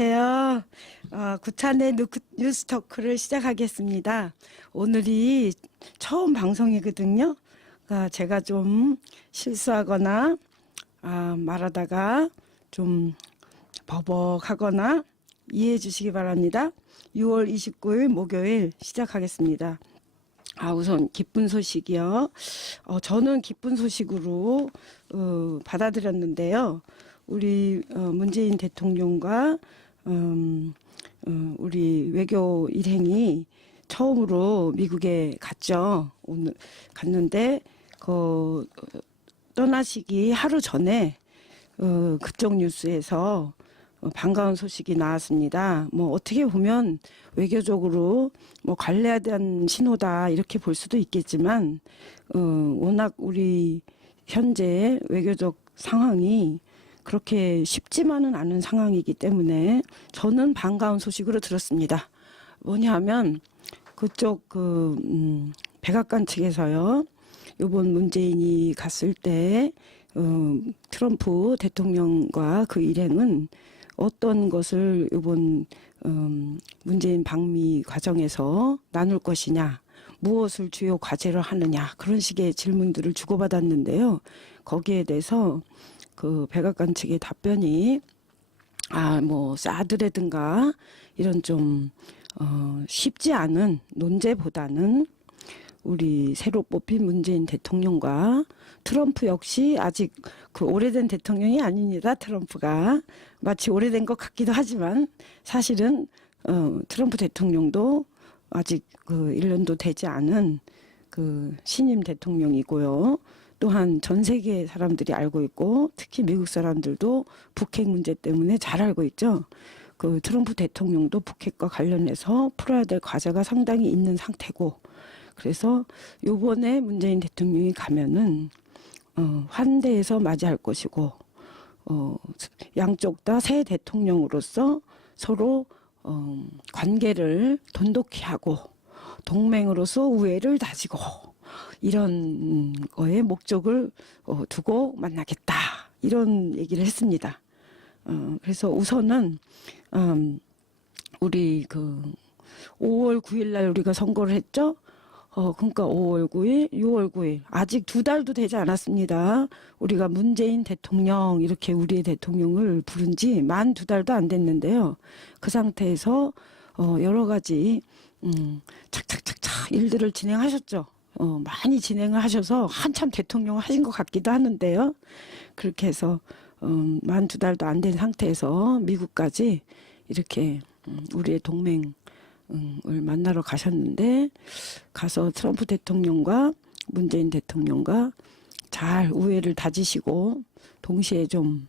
안녕하세요. 구찬의 뉴스 토크를 시작하겠습니다. 오늘이 처음 방송이거든요. 제가 좀 실수하거나 말하다가 좀 버벅하거나 이해해 주시기 바랍니다. 6월 29일 목요일 시작하겠습니다. 우선 기쁜 소식이요. 저는 기쁜 소식으로 받아들였는데요. 우리 문재인 대통령과 우리 외교 일행이 처음으로 미국에 갔죠. 오늘 갔는데 떠나시기 하루 전에 그쪽 뉴스에서 반가운 소식이 나왔습니다. 뭐 어떻게 보면 외교적으로 뭐 관례된 신호다 이렇게 볼 수도 있겠지만 워낙 우리 현재 외교적 상황이 그렇게 쉽지만은 않은 상황이기 때문에 저는 반가운 소식으로 들었습니다. 뭐냐하면 그쪽 백악관 측에서요. 이번 문재인이 갔을 때 트럼프 대통령과 그 일행은 어떤 것을 이번 문재인 방미 과정에서 나눌 것이냐, 무엇을 주요 과제로 하느냐 그런 식의 질문들을 주고받았는데요. 거기에 대해서 그 백악관 측의 답변이 뭐 사드라든가 이런 좀 쉽지 않은 논제보다는 우리 새로 뽑힌 문재인 대통령과 트럼프 역시 아직 그 오래된 대통령이 아닙니다. 트럼프가 마치 오래된 것 같기도 하지만 사실은 트럼프 대통령도 아직 그 1년도 되지 않은 그 신임 대통령이고요. 또한 전 세계 사람들이 알고 있고 특히 미국 사람들도 북핵 문제 때문에 잘 알고 있죠. 그 트럼프 대통령도 북핵과 관련해서 풀어야 될 과제가 상당히 있는 상태고, 그래서 요번에 문재인 대통령이 가면은 환대해서 맞이할 것이고, 양쪽 다 새 대통령으로서 서로 관계를 돈독히 하고 동맹으로서 우애를 다지고 이런 거에 목적을 두고 만나겠다 이런 얘기를 했습니다. 그래서 우선은 우리 5월 9일 날 우리가 선거를 했죠. 그러니까 5월 9일, 6월 9일 아직 2달도 되지 않았습니다. 우리가 문재인 대통령 이렇게 우리의 대통령을 부른 지 만 2달도 안 됐는데요. 그 상태에서 여러 가지 착착착착 일들을 진행하셨죠. 많이 진행을 하셔서 한참 대통령을 하신 것 같기도 하는데요. 그렇게 해서 만 2달도 안 된 상태에서 미국까지 이렇게 우리의 동맹을 만나러 가셨는데, 가서 트럼프 대통령과 문재인 대통령과 잘 우애를 다지시고 동시에 좀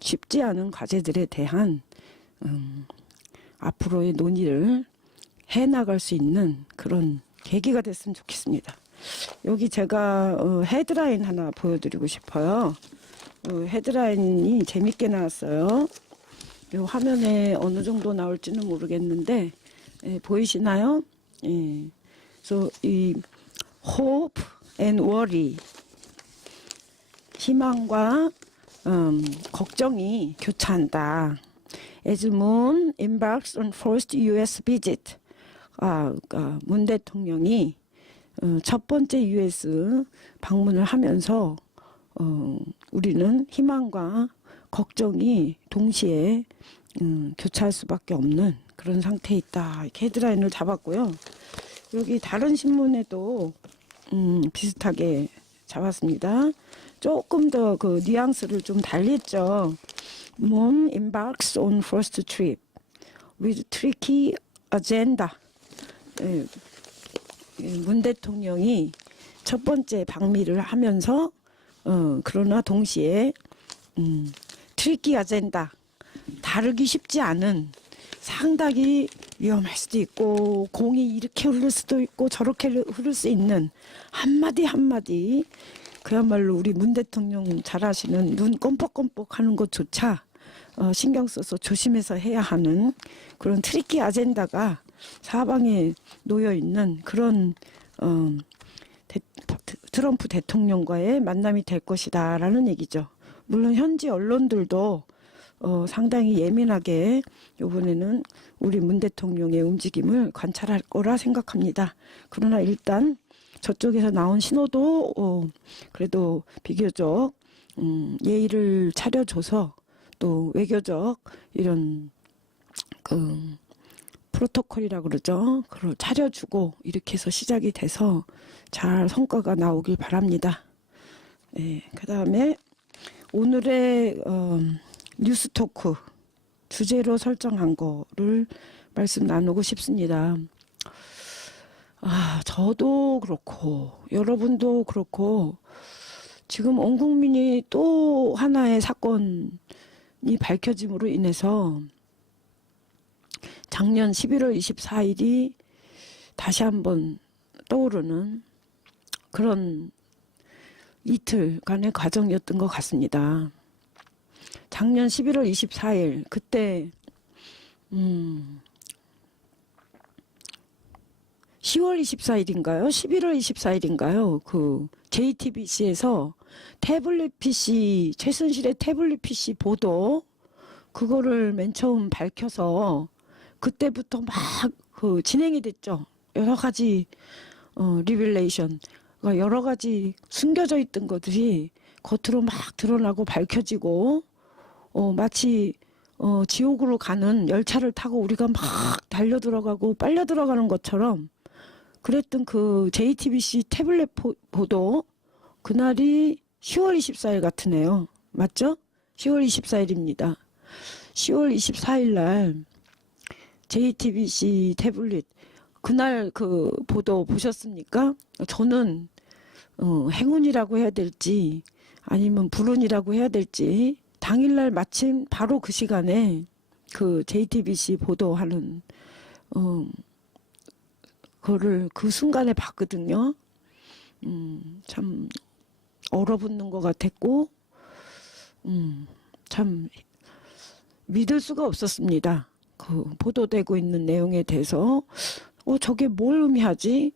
쉽지 않은 과제들에 대한 앞으로의 논의를 해나갈 수 있는 그런 계기가 됐으면 좋겠습니다. 여기 제가 헤드라인 하나 보여드리고 싶어요. 헤드라인이 재밌게 나왔어요. 이 화면에 어느 정도 나올지는 모르겠는데 보이시나요? 그래서 이 hope and worry, 희망과 걱정이 교차한다. As Moon embarks on first U.S. visit, 문 대통령이 첫 번째 US 방문을 하면서 우리는 희망과 걱정이 동시에 교차할 수밖에 없는 그런 상태에 있다. 이렇게 헤드라인을 잡았고요. 여기 다른 신문에도 비슷하게 잡았습니다. 조금 더 그 뉘앙스를 좀 달리했죠. Moon embarks on first trip with tricky agenda. 문 대통령이 첫 번째 방미를 하면서 그러나 동시에 트리키 아젠다, 다루기 쉽지 않은, 상당히 위험할 수도 있고 공이 이렇게 흐를 수도 있고 저렇게 흐를 수 있는 한마디 한마디, 그야말로 우리 문 대통령 잘 아시는 눈 껌뻑껌뻑 하는 것조차 신경 써서 조심해서 해야 하는 그런 트리키 아젠다가 사방에 놓여 있는 그런 트럼프 대통령과의 만남이 될 것이다라는 얘기죠. 물론 현지 언론들도 상당히 예민하게 이번에는 우리 문 대통령의 움직임을 관찰할 거라 생각합니다. 그러나 일단 저쪽에서 나온 신호도 그래도 비교적 예의를 차려줘서 또 외교적 이런 그 프로토콜이라고 그러죠. 그걸 차려주고 이렇게 해서 시작이 돼서 잘 성과가 나오길 바랍니다. 네, 그 다음에 오늘의 뉴스 토크 주제로 설정한 거를 말씀 나누고 싶습니다. 저도 그렇고 여러분도 그렇고 지금 온 국민이 또 하나의 사건이 밝혀짐으로 인해서 작년 11월 24일이 다시 한번 떠오르는 그런 이틀간의 과정이었던 것 같습니다. 작년 11월 24일 그때 10월 24일인가요? 11월 24일인가요? 그 JTBC에서 태블릿 PC 최순실의 태블릿 PC 보도 그거를 맨 처음 밝혀서 그때부터 막 그 진행이 됐죠. 여러 가지 리빌레이션, 여러 가지 숨겨져 있던 것들이 겉으로 막 드러나고 밝혀지고 마치 지옥으로 가는 열차를 타고 우리가 막 달려 들어가고 빨려 들어가는 것처럼 그랬던 그 JTBC 태블릿 보도 그날이 10월 24일 같으네요. 맞죠? 10월 24일입니다. 10월 24일 날 JTBC 태블릿 그날 그 보도 보셨습니까? 저는 행운이라고 해야 될지 아니면 불운이라고 해야 될지 당일날 마침 바로 그 시간에 그 JTBC 보도하는 그거를 그 순간에 봤거든요. 참 얼어붙는 것 같았고 참 믿을 수가 없었습니다. 그 보도되고 있는 내용에 대해서 저게 뭘 의미하지?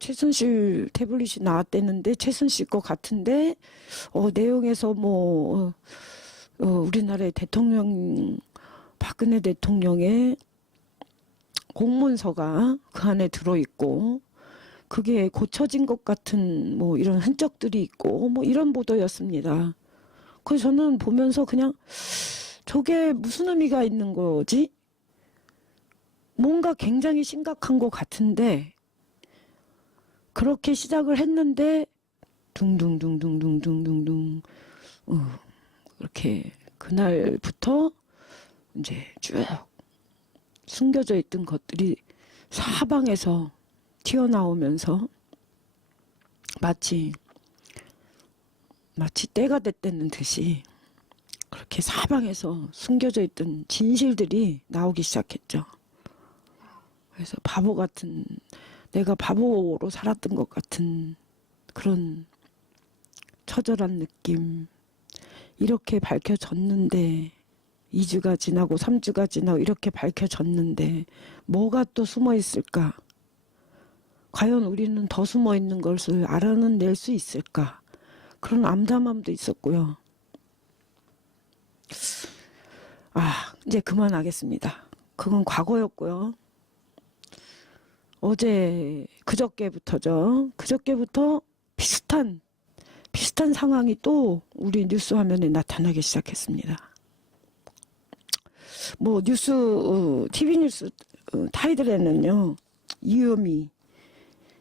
최순실 태블릿이 나왔대는데 최순실 것 같은데 내용에서 우리나라의 대통령 박근혜 대통령의 공문서가 그 안에 들어있고 그게 고쳐진 것 같은 이런 흔적들이 있고 이런 보도였습니다. 그래서 저는 보면서 그냥 저게 무슨 의미가 있는 거지? 뭔가 굉장히 심각한 것 같은데 그렇게 시작을 했는데 둥둥둥둥둥둥둥둥 이렇게 그날부터 이제 쭉 숨겨져 있던 것들이 사방에서 튀어나오면서 마치 때가 됐다는 듯이 그렇게 사방에서 숨겨져 있던 진실들이 나오기 시작했죠. 그래서 바보 같은, 내가 바보로 살았던 것 같은 그런 처절한 느낌. 이렇게 밝혀졌는데 2주가 지나고 3주가 지나고 이렇게 밝혀졌는데 뭐가 또 숨어 있을까? 과연 우리는 더 숨어 있는 것을 알아낼 수 있을까? 그런 암담함도 있었고요. 이제 그만하겠습니다. 그건 과거였고요. 그저께부터죠. 그저께부터 비슷한 상황이 또 우리 뉴스 화면에 나타나기 시작했습니다. TV 뉴스 타이틀에는요,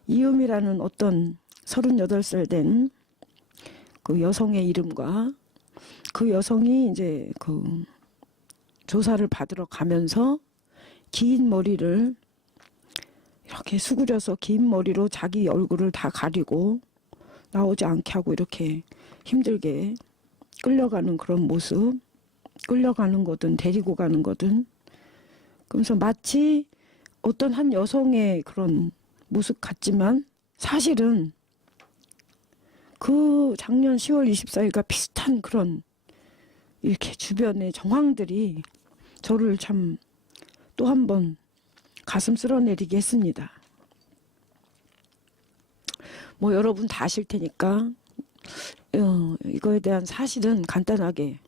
이유미라는 어떤 38살 된 그 여성의 이름과 그 여성이 이제 그 조사를 받으러 가면서 긴 머리를 이렇게 수그려서 긴 머리로 자기 얼굴을 다 가리고 나오지 않게 하고 이렇게 힘들게 끌려가는 그런 모습, 끌려가는 거든 데리고 가는 거든, 그러면서 마치 어떤 한 여성의 그런 모습 같지만 사실은 그 작년 10월 24일과 비슷한 그런 이렇게 주변의 정황들이 저를 참 또 한 번 가슴 쓸어내리게 했습니다. 여러분 다 아실 테니까 이거에 대한 사실은 간단하게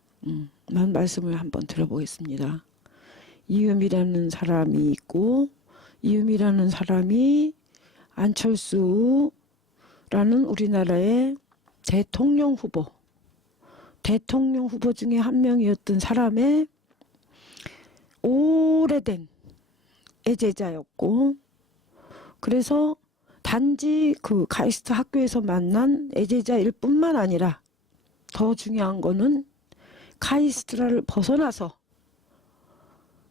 말씀을 한번 들어보겠습니다. 이음이라는 사람이 있고 이음이라는 사람이 안철수라는 우리나라의 대통령 후보 중에 한 명이었던 사람의 오래된 애제자였고, 그래서 단지 그 카이스트 학교에서 만난 애제자일 뿐만 아니라 더 중요한 거는 카이스트라를 벗어나서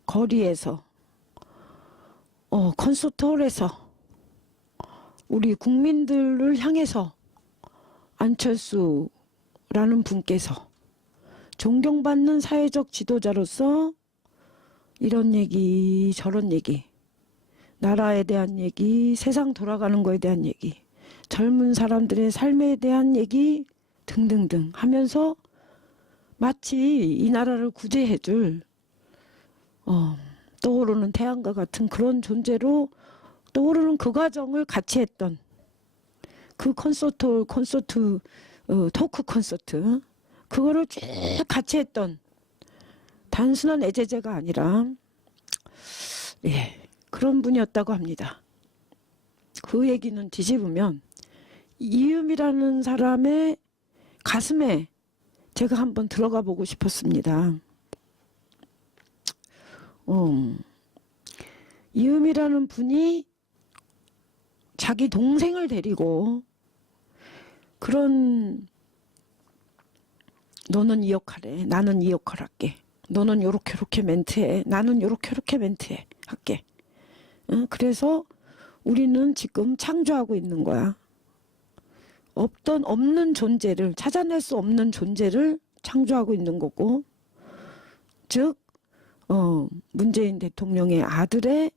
거리에서 콘서트홀에서 우리 국민들을 향해서 안철수라는 분께서 존경받는 사회적 지도자로서 이런 얘기 저런 얘기, 나라에 대한 얘기, 세상 돌아가는 거에 대한 얘기, 젊은 사람들의 삶에 대한 얘기 등등등 하면서 마치 이 나라를 구제해줄 떠오르는 태양과 같은 그런 존재로 떠오르는 그 과정을 같이 했던 그 콘서트 토크 콘서트, 그거를 쭉 같이 했던 단순한 애제자가 아니라 그런 분이었다고 합니다. 그 얘기는 뒤집으면 이음이라는 사람의 가슴에 제가 한번 들어가 보고 싶었습니다. 이음이라는 분이 자기 동생을 데리고 그런 너는 이 역할해, 나는 이 역할 할게, 너는 요렇게 멘트해, 나는 요렇게 멘트해 할게. 그래서 우리는 지금 창조하고 있는 거야. 없는 존재를, 찾아낼 수 없는 존재를 창조하고 있는 거고, 즉 문재인 대통령의 아들의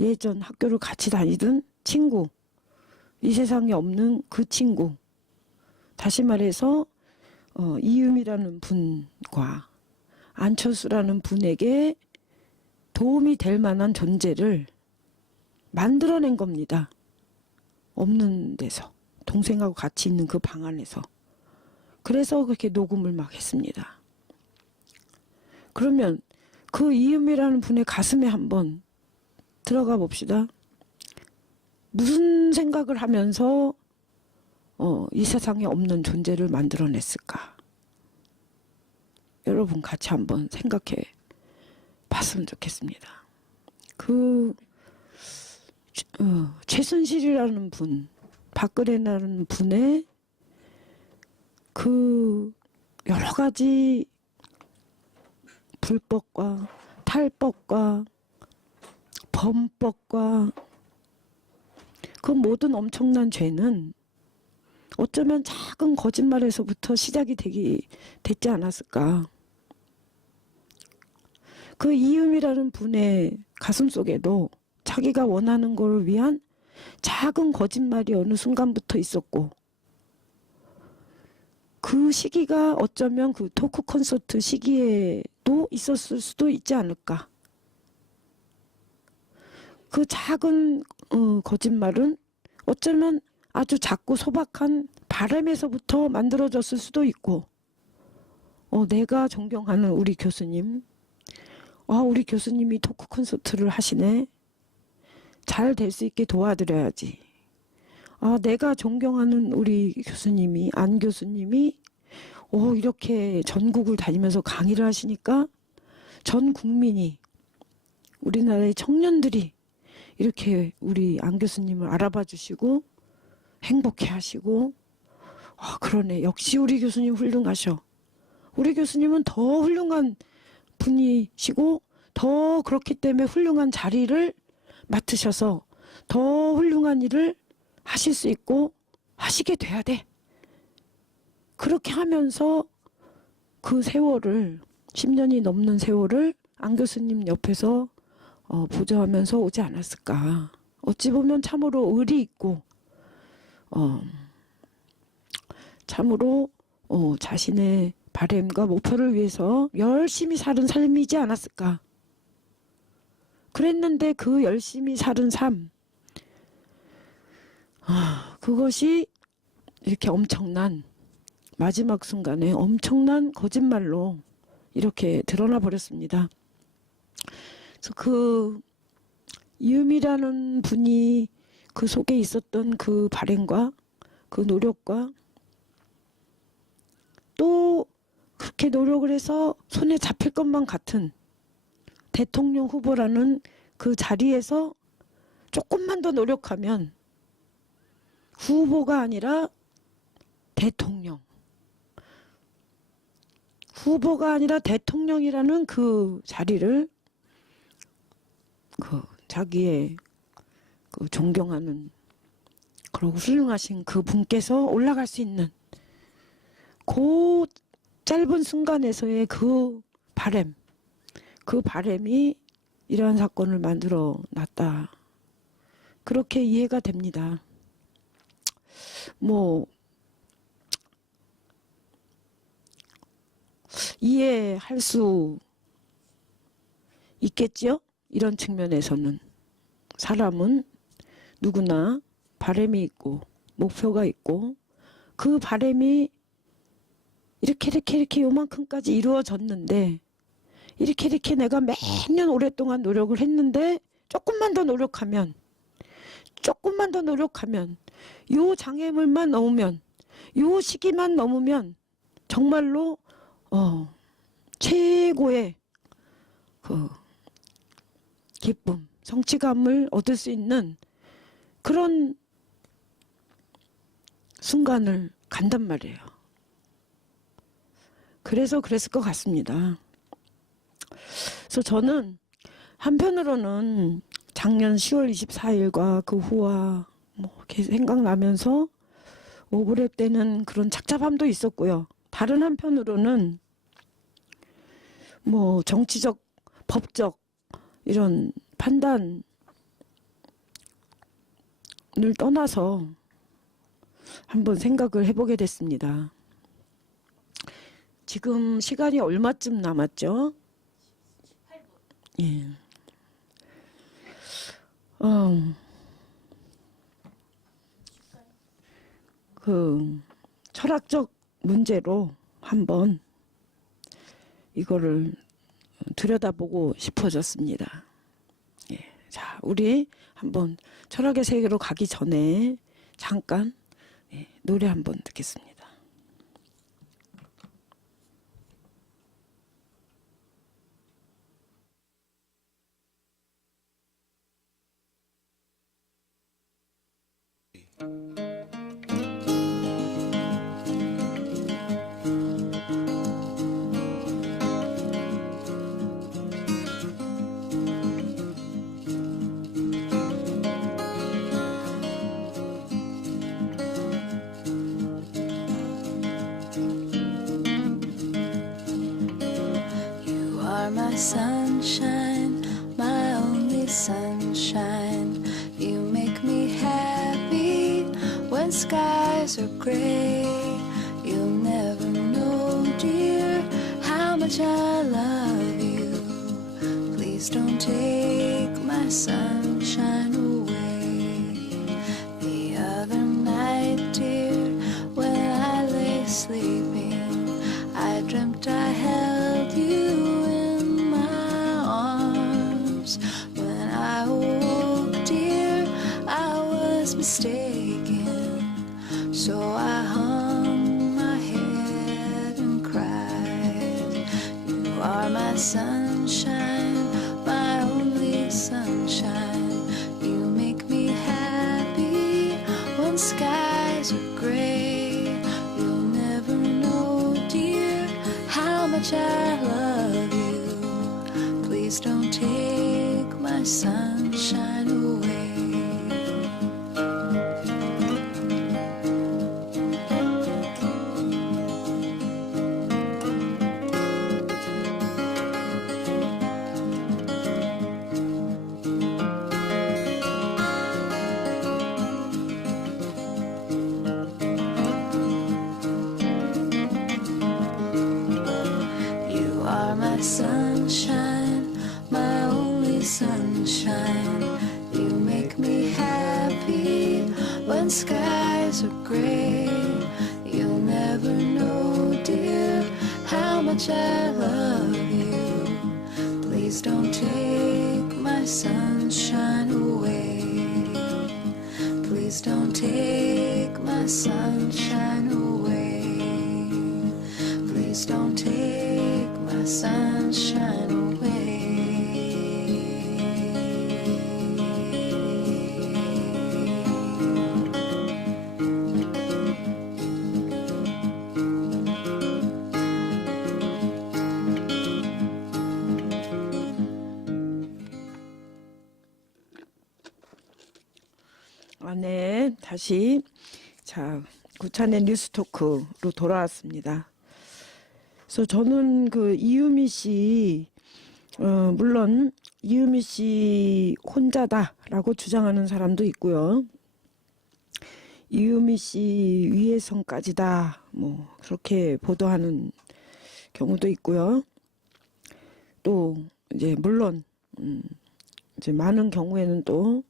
예전 학교를 같이 다니던 친구, 이 세상에 없는 그 친구, 다시 말해서 이음이라는 분과 안철수라는 분에게 도움이 될 만한 존재를 만들어낸 겁니다. 없는 데서, 동생하고 같이 있는 그 방 안에서. 그래서 그렇게 녹음을 막 했습니다. 그러면 그 이음이라는 분의 가슴에 한번 들어가 봅시다. 무슨 생각을 하면서 이 세상에 없는 존재를 만들어냈을까? 여러분 같이 한번 생각해 봤으면 좋겠습니다. 그 최순실이라는 분, 박근혜라는 분의 그 여러 가지 불법과 탈법과 범법과 그 모든 엄청난 죄는 어쩌면 작은 거짓말에서부터 시작이 됐지 않았을까. 그 이음이라는 분의 가슴속에도 자기가 원하는 걸 위한 작은 거짓말이 어느 순간부터 있었고, 그 시기가 어쩌면 그 토크 콘서트 시기에도 있었을 수도 있지 않을까. 그 작은 거짓말은 어쩌면 아주 작고 소박한 바람에서부터 만들어졌을 수도 있고, 내가 존경하는 우리 교수님, 우리 교수님이 토크 콘서트를 하시네, 잘 될 수 있게 도와드려야지. 내가 존경하는 우리 교수님이, 안 교수님이 이렇게 전국을 다니면서 강의를 하시니까 전 국민이, 우리나라의 청년들이 이렇게 우리 안 교수님을 알아봐 주시고 행복해 하시고, 그러네, 역시 우리 교수님 훌륭하셔. 우리 교수님은 더 훌륭한 분이시고 더 그렇기 때문에 훌륭한 자리를 맡으셔서 더 훌륭한 일을 하실 수 있고 하시게 돼야 돼. 그렇게 하면서 그 세월을, 10년이 넘는 세월을 안 교수님 옆에서 보좌하면서 오지 않았을까. 어찌 보면 참으로 의리 있고 참으로 자신의 바램과 목표를 위해서 열심히 사는 삶이지 않았을까. 그랬는데 그 열심히 사는 삶, 그것이 이렇게 엄청난, 마지막 순간에 엄청난 거짓말로 이렇게 드러나 버렸습니다. 그래서 그 이음이라는 분이 그 속에 있었던 그 바램과 그 노력과 또 그렇게 노력을 해서 손에 잡힐 것만 같은 대통령 후보라는 그 자리에서 조금만 더 노력하면 후보가 아니라 대통령, 후보가 아니라 대통령이라는 그 자리를 그 자기의 그 존경하는 그리고 훌륭하신 그 분께서 올라갈 수 있는 그 짧은 순간에서의 그 바램, 그 바램이 이러한 사건을 만들어 놨다. 그렇게 이해가 됩니다. 뭐 이해할 수 있겠지요? 이런 측면에서는 사람은 누구나 바램이 있고 목표가 있고 그 바램이 이렇게 요만큼까지 이루어졌는데 이렇게 내가 매년 오랫동안 노력을 했는데 조금만 더 노력하면 요 장애물만 넘으면 요 시기만 넘으면 정말로 최고의 그 기쁨, 성취감을 얻을 수 있는 그런 순간을 간단 말이에요. 그래서 그랬을 것 같습니다. 그래서 저는 한편으로는 작년 10월 24일과 그 후와 뭐 이렇게 생각나면서 오브랩 때는 그런 착잡함도 있었고요. 다른 한편으로는 뭐 정치적, 법적 이런 판단을 떠나서 한번 생각을 해보게 됐습니다. 지금 시간이 얼마쯤 남았죠? 18분. 예. 그 철학적 문제로 한번 이거를 들여다보고 싶어졌습니다. 예. 자, 우리 한번 철학의 세계로 가기 전에 잠깐 노래 한번 듣겠습니다. My sunshine, my only sunshine. You make me happy when skies are gray. You'll never know, dear, how much I love you. Please don't take my sunshine away. The other night, dear, when I lay sleeping, I dreamt I held you. Mistaken, so I hung my head and cried. You are my sunshine, my only sunshine. You make me happy when skies are gray. You'll never know, dear, how much I love you. Please don't take my sunshine away. Sunshine, my only sunshine. You make me happy when skies are gray. You'll never know, dear, how much much I love you. Please don't take my sunshine away. Please don't take my sunshine away. Please don't take my sunshine away. 네, 다시 자 구찬의 뉴스토크로 돌아왔습니다. 그래서 저는 그 이유미 씨, 물론 이유미 씨 혼자다라고 주장하는 사람도 있고요. 이유미 씨 위해성까지다, 뭐 그렇게 보도하는 경우도 있고요. 또 이제 물론 이제 많은 경우에는 또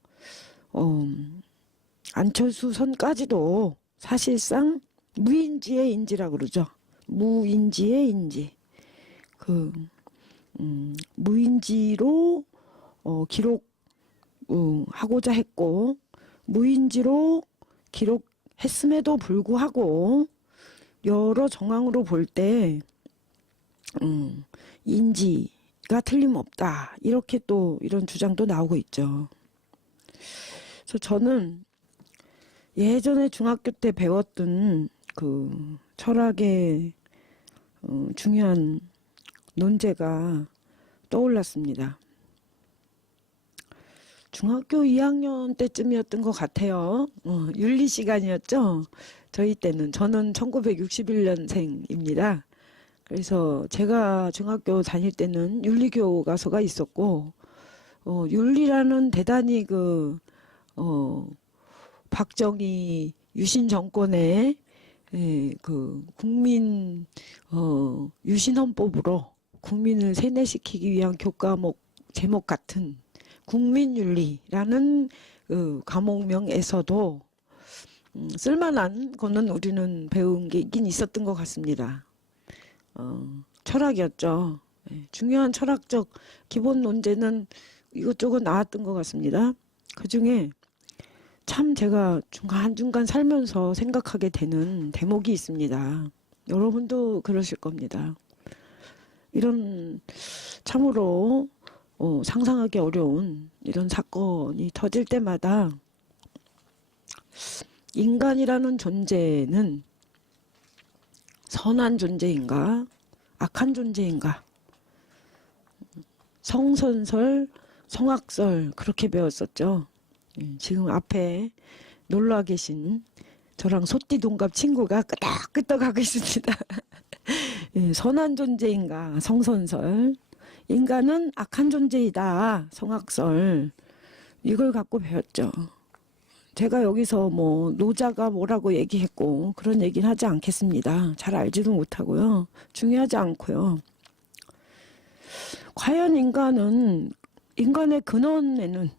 안철수 선까지도 사실상 무인지의 인지라 그러죠. 무인지의 인지. 그 무인지로 기록 하고자 했고, 무인지로 기록했음에도 불구하고 여러 정황으로 볼 때 인지가 틀림없다, 이렇게 또 이런 주장도 나오고 있죠. 그래서 저는 예전에 중학교 때 배웠던 그 철학의 중요한 논제가 떠올랐습니다. 중학교 2학년 때쯤이었던 것 같아요. 윤리 시간이었죠. 저희 때는. 저는 1961년생입니다. 그래서 제가 중학교 다닐 때는 윤리교 과서가 있었고, 윤리라는 대단히 박정희 유신 정권의 그 국민 유신헌법으로 국민을 세뇌시키기 위한 교과목 제목 같은 국민윤리라는 그 과목명에서도 쓸만한 거는 우리는 배운 게 있긴 있었던 것 같습니다. 철학이었죠. 중요한 철학적 기본 논제는 이것저것 나왔던 것 같습니다. 그 중에 참 제가 중간중간 살면서 생각하게 되는 대목이 있습니다. 여러분도 그러실 겁니다. 이런 참으로 상상하기 어려운 이런 사건이 터질 때마다 인간이라는 존재는 선한 존재인가, 악한 존재인가, 성선설, 성악설 그렇게 배웠었죠. 지금 앞에 놀러 계신 저랑 소띠 동갑 친구가 끄덕끄덕하고 있습니다. 선한 존재인가, 성선설, 인간은 악한 존재이다, 성악설, 이걸 갖고 배웠죠. 제가 여기서 뭐 노자가 뭐라고 얘기했고 그런 얘기는 하지 않겠습니다. 잘 알지도 못하고요. 중요하지 않고요. 과연 인간의 근원에는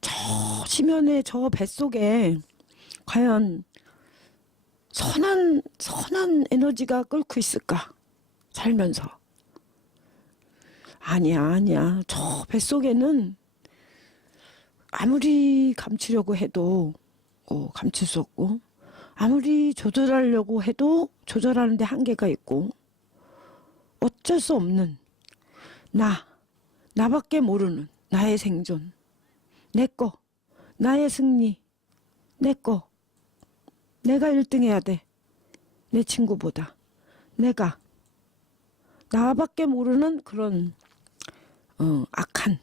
저 심연의 저 뱃속에 과연 선한 에너지가 끓고 있을까? 살면서. 아니야. 저 뱃속에는 아무리 감추려고 해도 감출 수 없고, 아무리 조절하려고 해도 조절하는 데 한계가 있고, 어쩔 수 없는 나밖에 모르는 나의 생존, 내꺼, 나의 승리, 내꺼, 내가 1등 해야 돼. 내 친구보다. 나밖에 모르는 그런 악한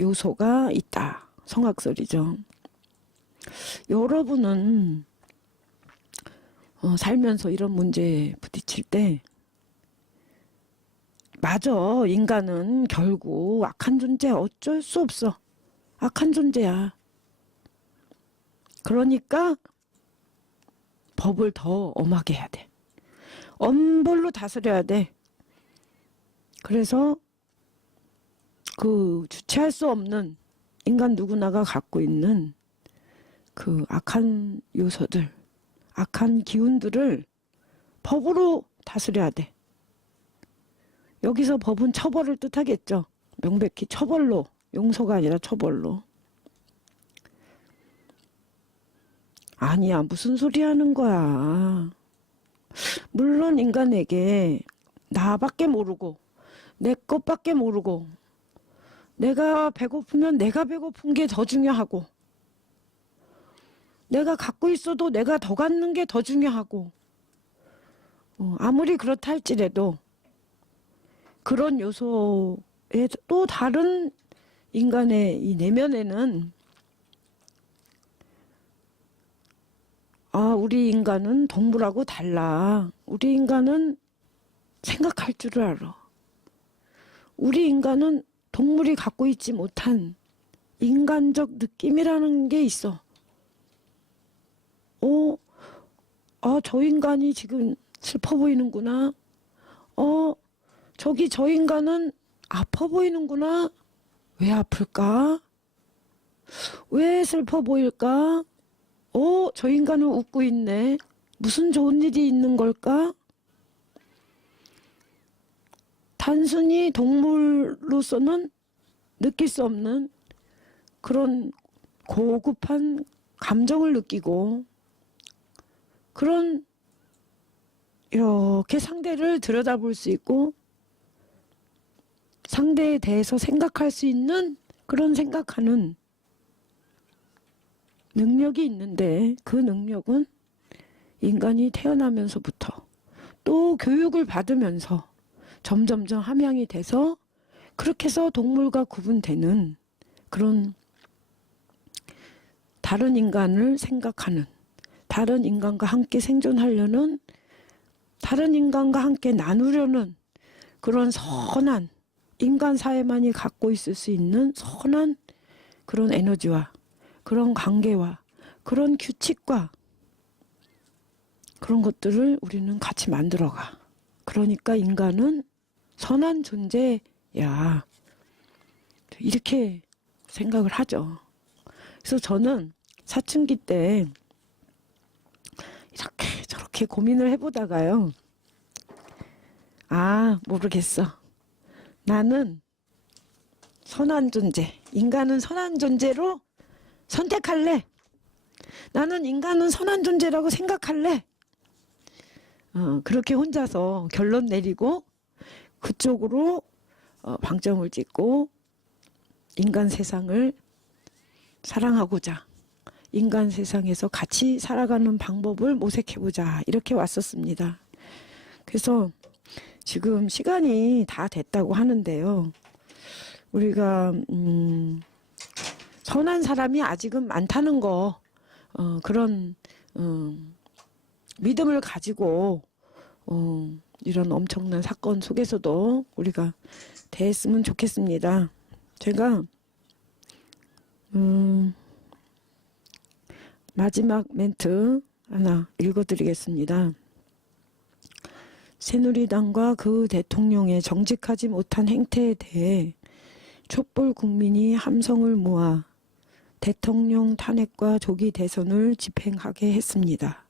요소가 있다. 성악설이죠. 여러분은 살면서 이런 문제에 부딪힐 때 맞아, 인간은 결국 악한 존재야. 어쩔 수 없어. 악한 존재야. 그러니까 법을 더 엄하게 해야 돼. 엄벌로 다스려야 돼. 그래서 그 주체할 수 없는 인간 누구나가 갖고 있는 그 악한 요소들, 악한 기운들을 법으로 다스려야 돼. 여기서 법은 처벌을 뜻하겠죠. 명백히 처벌로, 용서가 아니라 처벌로. 아니야, 무슨 소리 하는 거야. 물론 인간에게 나밖에 모르고 내 것밖에 모르고 내가 배고프면 내가 배고픈 게 더 중요하고 내가 갖고 있어도 내가 더 갖는 게 더 중요하고 아무리 그렇다 할지라도 그런 요소에 또 다른 인간의 이 내면에는 우리 인간은 동물하고 달라. 우리 인간은 생각할 줄을 알아. 우리 인간은 동물이 갖고 있지 못한 인간적 느낌이라는 게 있어. 저 인간이 지금 슬퍼 보이는구나. 저기 저 인간은 아파 보이는구나. 왜 아플까? 왜 슬퍼 보일까? 저 인간은 웃고 있네. 무슨 좋은 일이 있는 걸까? 단순히 동물로서는 느낄 수 없는 그런 고급한 감정을 느끼고 그런 이렇게 상대를 들여다볼 수 있고 상대에 대해서 생각할 수 있는 그런 생각하는 능력이 있는데 그 능력은 인간이 태어나면서부터 또 교육을 받으면서 점점점 함양이 돼서 그렇게 해서 동물과 구분되는 그런 다른 인간을 생각하는 다른 인간과 함께 생존하려는 다른 인간과 함께 나누려는 그런 선한 인간 사회만이 갖고 있을 수 있는 선한 그런 에너지와 그런 관계와 그런 규칙과 그런 것들을 우리는 같이 만들어가. 그러니까 인간은 선한 존재야. 이렇게 생각을 하죠. 그래서 저는 사춘기 때 이렇게 저렇게 고민을 해보다가요. 모르겠어. 나는 선한 존재, 인간은 선한 존재로 선택할래. 나는 인간은 선한 존재라고 생각할래. 그렇게 혼자서 결론 내리고 그쪽으로 방점을 찍고 인간 세상을 사랑하고자 인간 세상에서 같이 살아가는 방법을 모색해보자 이렇게 왔었습니다. 그래서 지금 시간이 다 됐다고 하는데요. 우리가 선한 사람이 아직은 많다는 거 그런 믿음을 가지고 이런 엄청난 사건 속에서도 우리가 대했으면 좋겠습니다. 제가 마지막 멘트 하나 읽어드리겠습니다. 새누리당과 그 대통령의 정직하지 못한 행태에 대해 촛불 국민이 함성을 모아 대통령 탄핵과 조기 대선을 집행하게 했습니다.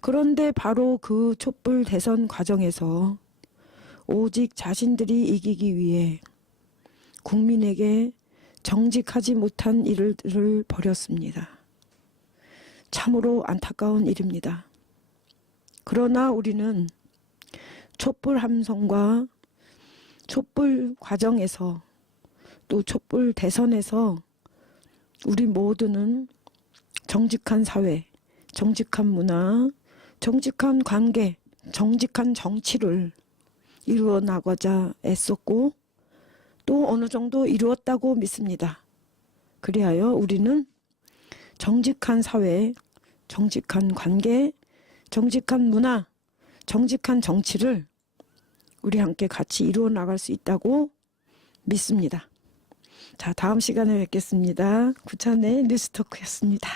그런데 바로 그 촛불 대선 과정에서 오직 자신들이 이기기 위해 국민에게 정직하지 못한 일을 벌였습니다. 참으로 안타까운 일입니다. 그러나 우리는 촛불 함성과 촛불 과정에서 또 촛불 대선에서 우리 모두는 정직한 사회, 정직한 문화, 정직한 관계, 정직한 정치를 이루어 나가자 애썼고 또 어느 정도 이루었다고 믿습니다. 그리하여 우리는 정직한 사회, 정직한 관계, 정직한 문화, 정직한 정치를 우리 함께 같이 이루어 나갈 수 있다고 믿습니다. 자, 다음 시간에 뵙겠습니다. 구찬의 뉴스토크였습니다.